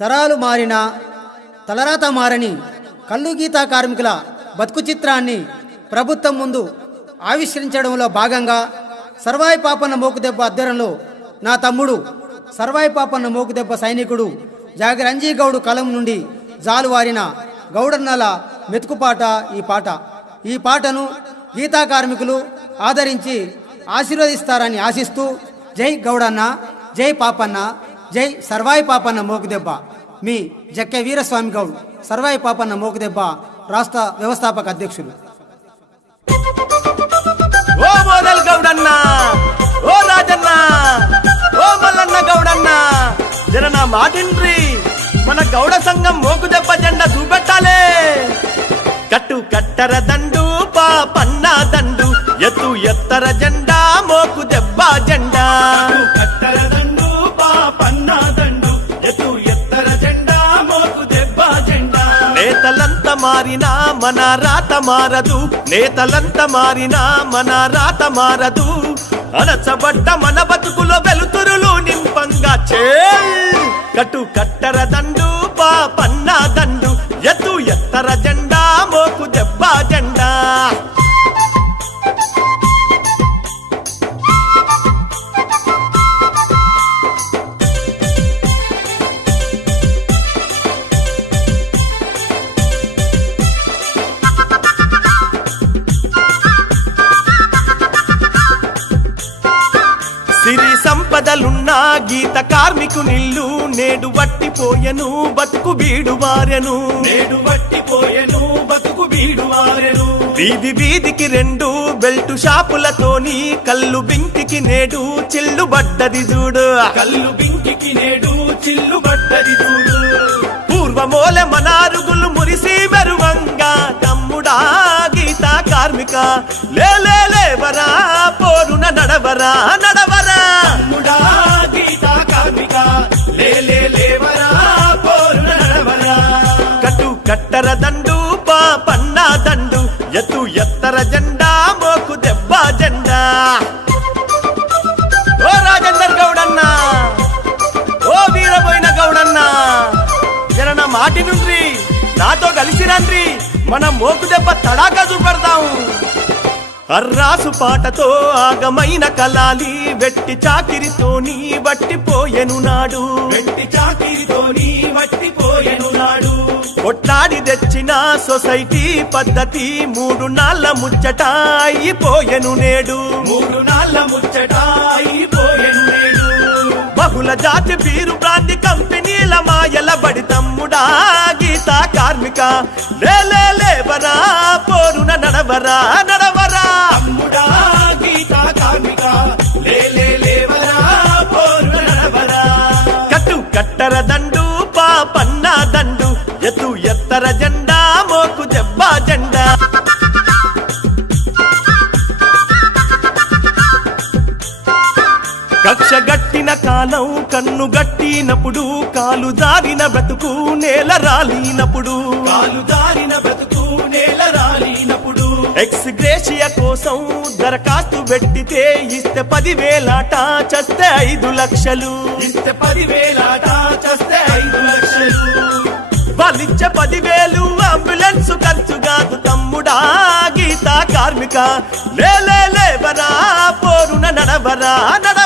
తరాలు మారిన తలరాత మారని కళ్ళు గీతా కార్మికుల బతుకు చిత్రాన్ని ప్రభుత్వం ముందు ఆవిష్కరించడంలో భాగంగా సర్వాయి పాపన్న మోకుదెబ్బ అధ్వర్యంలో నా తమ్ముడు సర్వాయి పాపన్న మోకుదెబ్బ సైనికుడు జాగరంజీ గౌడు కలం నుండి జాలువారిన గౌడన్నల మెతుకుపాట ఈ పాట. ఈ పాటను గీతా కార్మికులు ఆదరించి ఆశీర్వదిస్తారని ఆశిస్తూ జై గౌడన్న జై పాపన్న జై సర్వాయి పాపన్న మోకుదెబ్బ. మీ జక్కె వీరస్వామి గౌడ్ సర్వాయి పాపన్న మోకుదెబ్బ రాష్ట్ర వ్యవస్థాపక అధ్యక్షులు. ఓ మోదల్ గౌడన్న ఓ రాజన్న ఓ మల్లన్న గౌడన్న జర నా మాటిండ్రి మన గౌడ సంఘం మోకు దెబ్బ జెండా చూపెట్టాలే. కట్టు కట్టర దండు పాపన్న దండు ఎత్తు ఎత్తర జెండా మారినా మన రాత మారదు. నేతలంత మారినా మన రాత మారదు. అలచబడ్డ మన బతుకులో వెలుతురులు నింపంగా చే కటుక సంపదలున్న గీత కార్మికునిల్లు నేడు వట్టిపోయెను బతుకు బీడు వారెను. నేడు వట్టిపోయెను బతుకు బీడు వారెను. వీధి వీధికి రెండు బెల్టు షాపులతోని. కళ్ళు బింకికి నేడు చిల్లు బడ్డది చూడు కల్లు బింకికి నేడు చిల్లు బట్టది చూడు పూర్వమోలె మనారుగులు మురిసి మెరువంగా తమ్ముడా గీత కార్మిక. లేలే లేవరా పోరున నడవరా కట్టర దండు దండు ఎత్తు ఎత్తర జెండా మోకు దెబ్బ జెండా. ఓ రాజేందర్ గౌడన్నా ఓ వీరపోయిన గౌడన్నా జర మాటి నుండ్రి నాతో కలిసి రండ్రి మనం మోకు దెబ్బ తడాకా చూపెడతాము అర్రాసు పాటతో ఆగమైన కలాలి వెట్టి చాకిరితోని వట్టిపోయెను నాడు. వెట్టి చాకిరితోని వట్టిపోయెను నాడు. కొట్లాడి తెచ్చిన సొసైటీ పద్ధతి మూడు నాళ్ళ ముచ్చట అయిపోయెను నేడు. మూడు నాళ్ళ ముచ్చట అయిపోయెను నేడు. బహుళ జాతి బీరు బ్రాంతి కంపెనీల మాయల బడి తమ్ముడా గీత కార్మిక. లేవరా పోరున నడవరా కాలం కన్ను గట్టినప్పుడు కాలు జారిన బ్రతుకు నేల రాలినప్పుడు. కాలు దారిన బ్రతుకు నేల రాలినప్పుడు. ఎక్స్ గ్రేషియా కోసం దరఖాస్తు పెట్టితే ఇస్తే పదివేలాట చస్తే ఐదు లక్షలు. ఇస్తే పదివేలాట చస్తే ఐదు లక్షలు. వాళ్ళిచ్చే పదివేలు అంబులెన్స్ ఖర్చు కాదు తమ్ముడా గీత కార్మిక. లేలే లేవరా పోరున నడవరా నడవరా.